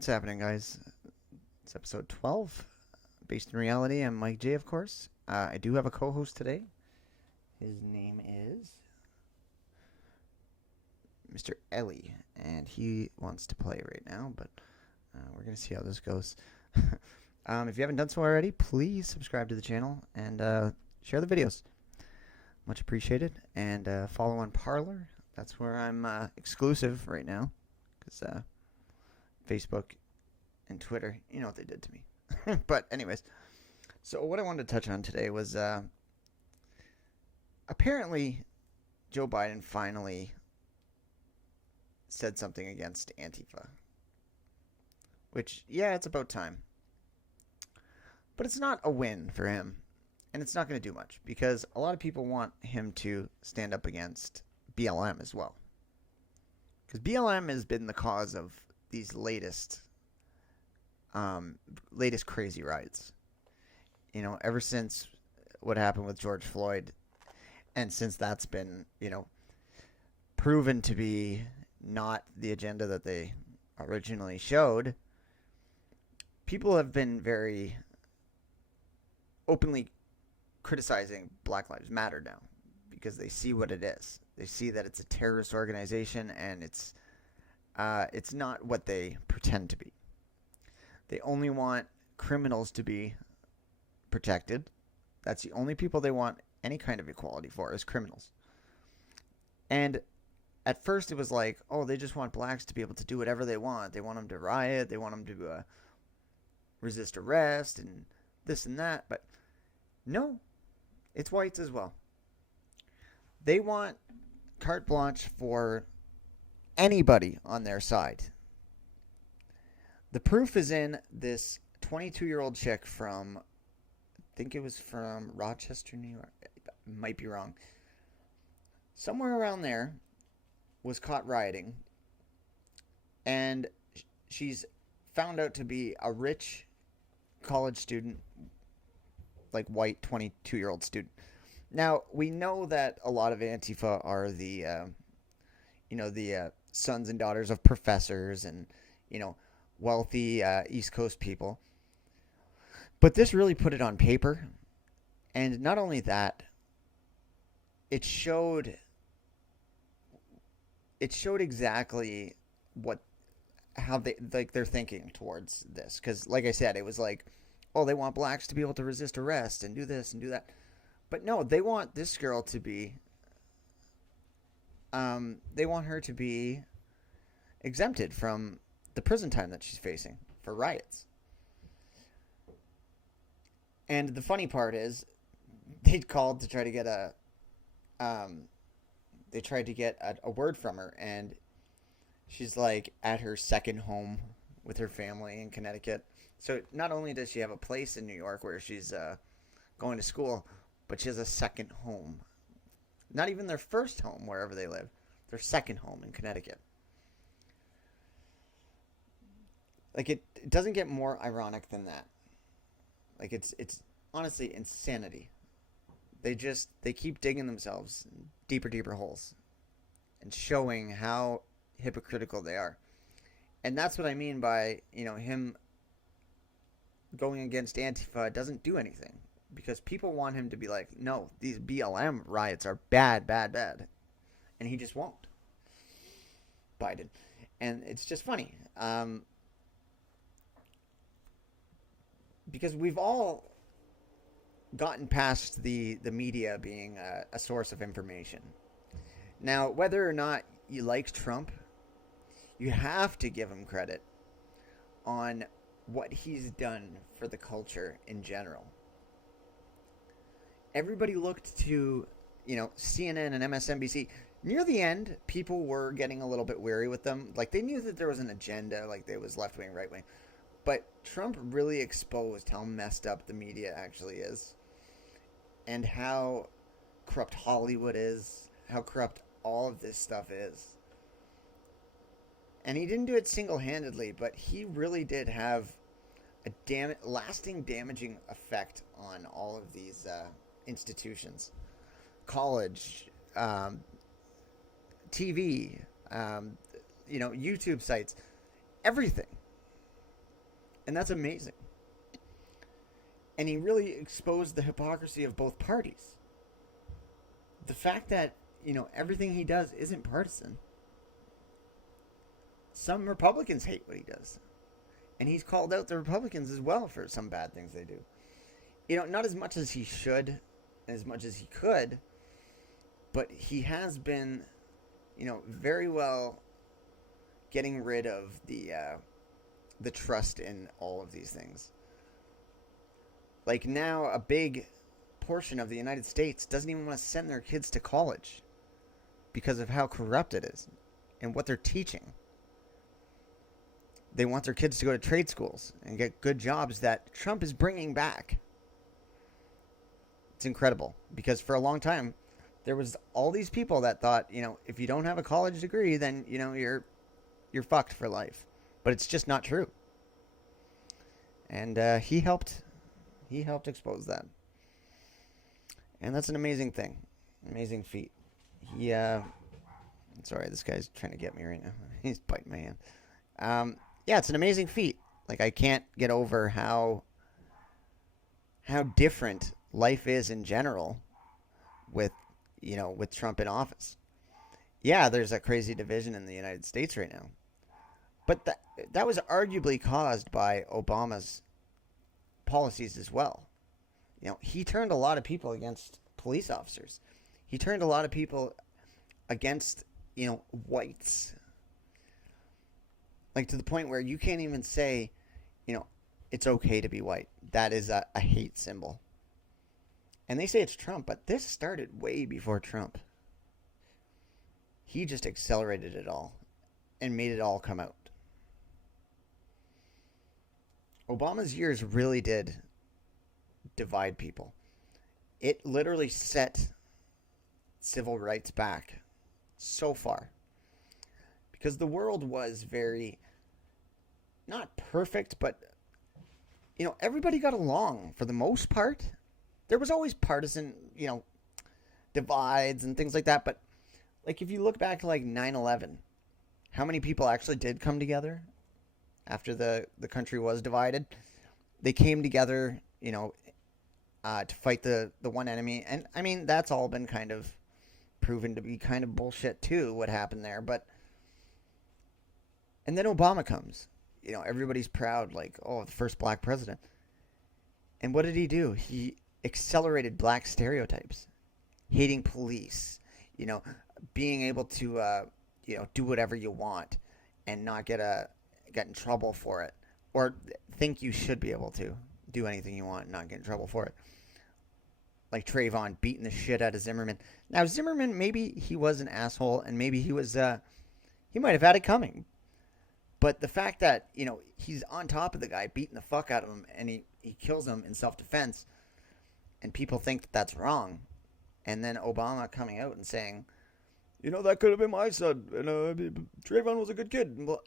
What's happening, guys? It's episode 12, based in reality. I'm Mike J, of course. I do have a co-host today. His name is Mr. Ellie, and he wants to play right now, but we're going to see how this goes. If you haven't done so already, please subscribe to the channel and share the videos. Much appreciated. And follow on Parler. That's where I'm exclusive right now, because Facebook and Twitter, you know what they did to me. But anyways, so what I wanted to touch on today was apparently Joe Biden finally said something against Antifa. Which, yeah, it's about time. But it's not a win for him. And it's not going to do much. Because a lot of people want him to stand up against BLM as well. Because BLM has been the cause of these latest crazy riots. You know, ever since what happened with George Floyd, and since that's been, proven to be not the agenda that they originally showed, people have been very openly criticizing Black Lives Matter now because they see what it is. They see that it's a terrorist organization, and it's not what they pretend to be. They only want criminals to be protected. That's the only people they want any kind of equality for, is criminals. And at first it was like, oh, they just want blacks to be able to do whatever they want. They want them to riot. They want them to resist arrest and this and that. But no, it's whites as well. They want carte blanche for anybody on their side. The proof is in this 22-year-old chick from, I think it was from Rochester, New York. I might be wrong. Somewhere around there was caught rioting. And she's found out to be a rich college student, like white 22-year-old student. Now, we know that a lot of Antifa are the sons and daughters of professors and, wealthy East Coast people. But this really put it on paper. And not only that, it showed exactly how they're thinking towards this. Because, like I said, it was like, oh, they want blacks to be able to resist arrest and do this and do that. But no, they want this girl to be, they want her to be exempted from the prison time that she's facing for riots. And the funny part is, they called to try to get a word from her, and she's like at her second home with her family in Connecticut. So not only does she have a place in New York where she's going to school, but she has a second home. Not even their first home wherever they live. Their second home in Connecticut. Like, it doesn't get more ironic than that. Like, it's honestly insanity. They keep digging themselves deeper holes and showing how hypocritical they are. And that's what I mean by, him going against Antifa doesn't do anything. Because people want him to be like, no, these BLM riots are bad. And he just won't. Biden. And it's just funny. Because we've all gotten past the media being a source of information. Now, whether or not you like Trump, you have to give him credit on what he's done for the culture in general. Everybody looked to, CNN and MSNBC. Near the end, people were getting a little bit weary with them. Like, they knew that there was an agenda, like there was left-wing, right-wing. But Trump really exposed how messed up the media actually is. And how corrupt Hollywood is. How corrupt all of this stuff is. And he didn't do it single-handedly, but he really did have a lasting damaging effect on all of these institutions. College, TV, YouTube sites, everything. And that's amazing. And he really exposed the hypocrisy of both parties. The fact that, everything he does isn't partisan. Some Republicans hate what he does. And he's called out the Republicans as well for some bad things they do. Not as much as he should, as much as he could, but he has been, very well getting rid of the trust in all of these things. Like now, a big portion of the United States doesn't even want to send their kids to college because of how corrupt it is and what they're teaching. They want their kids to go to trade schools and get good jobs that Trump is bringing back. It's incredible because for a long time, there was all these people that thought, if you don't have a college degree, then, you're fucked for life. But it's just not true. And he helped expose that. And that's an amazing thing. Amazing feat. Sorry, this guy's trying to get me right now. He's biting my hand. Yeah, it's an amazing feat. Like, I can't get over how different life is in general with Trump in office. Yeah, there's a crazy division in the United States right now. But that was arguably caused by Obama's policies as well. He turned a lot of people against police officers. He turned a lot of people against, whites. Like to the point where you can't even say, it's okay to be white. That is a hate symbol. And they say it's Trump, but this started way before Trump. He just accelerated it all and made it all come out. Obama's years really did divide people. It literally set civil rights back so far. Because the world was very, not perfect, but, everybody got along for the most part. There was always partisan, divides and things like that. But, like, if you look back to, 9/11, how many people actually did come together after the country was divided? They came together, to fight the one enemy. And, I mean, that's all been kind of proven to be kind of bullshit, too, what happened there. But, and then Obama comes. Everybody's proud, like, oh, the first black president. And what did he do? He accelerated black stereotypes. Hating police, being able to, do whatever you want and not get in trouble for it. Or think you should be able to do anything you want and not get in trouble for it. Like Trayvon beating the shit out of Zimmerman. Now, Zimmerman, maybe he was an asshole and maybe he was, he might have had it coming. But the fact that, he's on top of the guy, beating the fuck out of him, and he kills him in self-defense, and people think that that's wrong. And then Obama coming out and saying, that could have been my son, and Trayvon was a good kid. Well,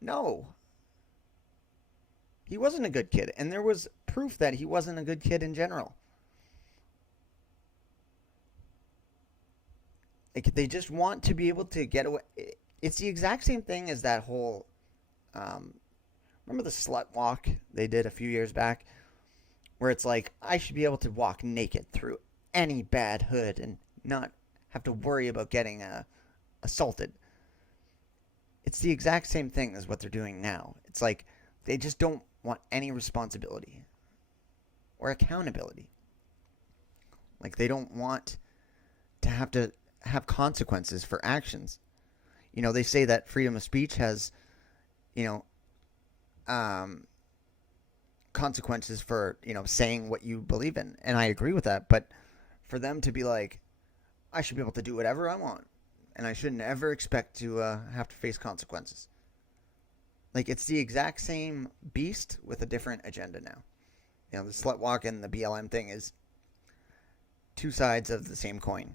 no. He wasn't a good kid, and there was proof that he wasn't a good kid in general. Like, they just want to be able to get away. It's the exact same thing as that whole, remember the slut walk they did a few years back? Where it's like, I should be able to walk naked through any bad hood and not have to worry about getting assaulted. It's the exact same thing as what they're doing now. It's like, they just don't want any responsibility or accountability. Like, they don't want to have consequences for actions. They say that freedom of speech has, consequences for, saying what you believe in. And I agree with that. But for them to be like, I should be able to do whatever I want. And I shouldn't ever expect to have to face consequences. Like, it's the exact same beast with a different agenda now. The slut walk and the BLM thing is two sides of the same coin.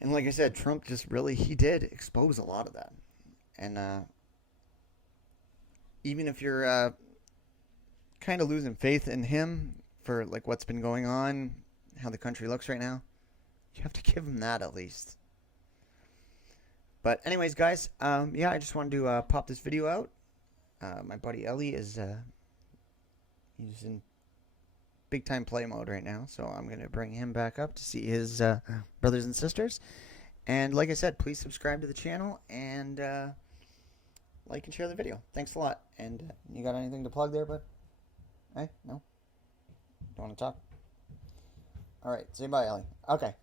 And like I said, Trump just really, he did expose a lot of that. And even if you're kind of losing faith in him for like what's been going on, how the country looks right now, you have to give him that at least. But anyways, guys, I just wanted to pop this video out. My buddy Ellie is he's in big time play mode right now, so I'm gonna bring him back up to see his brothers and sisters. And like I said, please subscribe to the channel and like and share the video. Thanks a lot. And you got anything to plug there, bud? Hey, no? Don't want to talk? All right, say bye, Ellie. Okay.